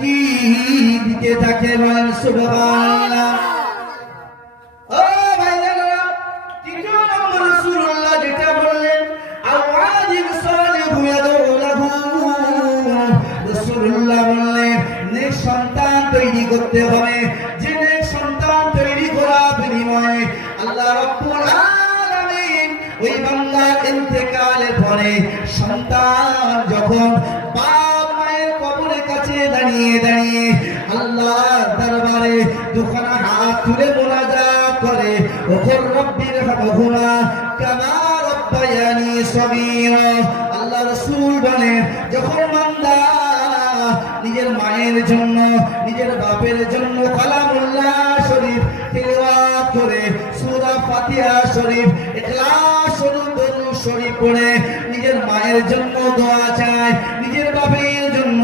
কি দিতে থাকে বলেন সুবহানাল্লাহ। ও ভাইজানেরা, তৃতীয় নম্বর রাসূলুল্লাহ যেটা বললেন আওয়াজিব সালিহু ইয়াদউলাহু, রাসূলুল্লাহ বললেন নেক সন্তান তৈরি করতে হবে, যে নেক সন্তান তৈরি করার বিনিময়ে আল্লাহ রাব্বুল আলামিন ওই বান্দার ইন্তেকালের পরে সন্তান যখন বাপ মায়ের কবরের কাছে দাঁড়িয়ে দাঁড়িয়ে আল্লাহর দরবারে দুখানা হাত তুলে মোনাজাত করে, ওগো রব্বির হামহুমা কামা রাব্বায়ানি সগীরা। আল্লাহ রাসূল বলেন যখন বান্দা নিজের মায়ের জন্য নিজের বাপের জন্য কালামুল্লাহ শরীফ তিলাওয়াত করে, সূরা ফাতিহা শরীফ, ইখলাস শরীফ, দরুদ শরীফ পড়ে নিজের মায়ের জন্য দোয়া চায়, নিজের বাপের জন্য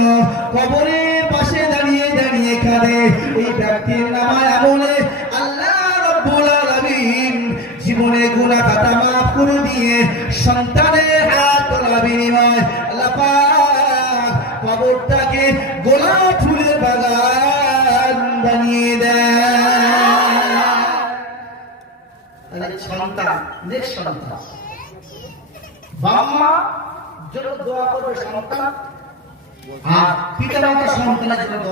কবরের পাশে দাঁড়িয়ে দাঁড়িয়ে কাঁদে, এই ব্যক্তির নামায় আমলে আল্লাহ রাব্বুল আলামিন জীবনে গুনাহ খাতা মাফ করে দিয়ে সন্তানের হাত তোলা বিনিময় আল্লাহ পাক কবরটাকে গোলাপ ফুলের বাগান বানিয়ে দেয়। সন্তান নেক সন্তান, বাবা মা যত দোয়া করবে সন্তান, আর পিতা মাতা সন্তানের জন্য